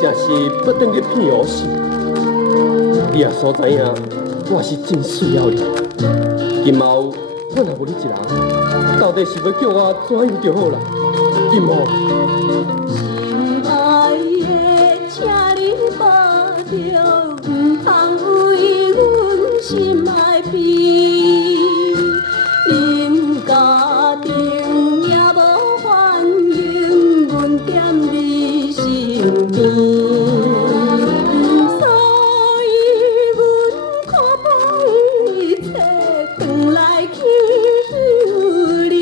真是要转去骗我死。你也所知影，我是真需要你。今后我若无你一人，到底是要叫我怎样就好啦？金某。心爱的，请你保重，唔通为阮心爱悲。恁家庭也无反映，阮惦你身边。所以阮可抱一切转来去想你，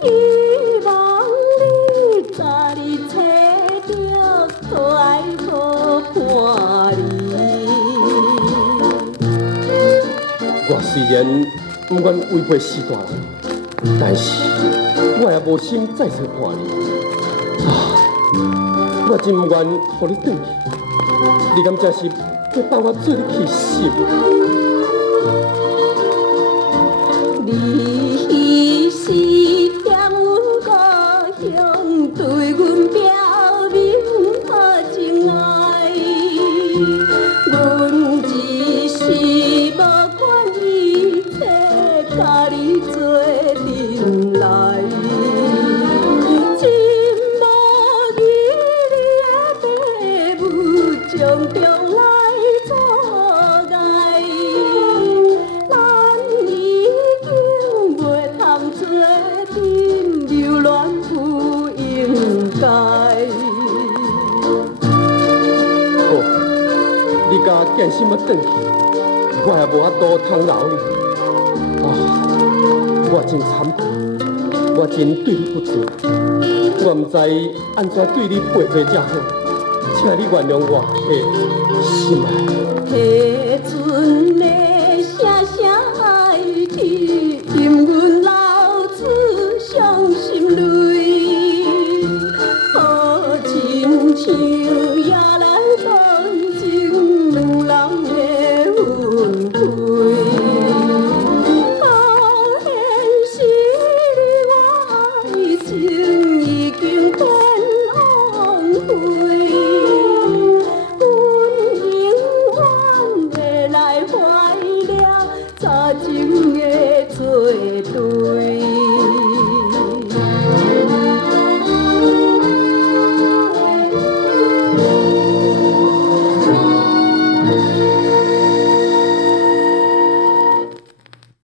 希望你早日找着最好伴侣。我虽然不愿违背四大人，但是我也无心再次看你。我真不愿互你转去，你敢真是要放我做你去死？你是嫌阮故乡，对阮表明好情爱。阮一时无管一切，甲你做阵来。真无义你的父母将中来阻碍。咱已经袂通做阵流浪不应该。好，你甲健心要转去，我也无法度通留你。我真惭愧，我真对你不住，我毋知安怎对你陪做才好，请你原谅我，心爱。迄阵的声声爱去，因阮老子伤心泪，好亲像夜来风情，两人的纷飞。到现实里，我爱情已经变枉费。永远会来怀念早前的作对。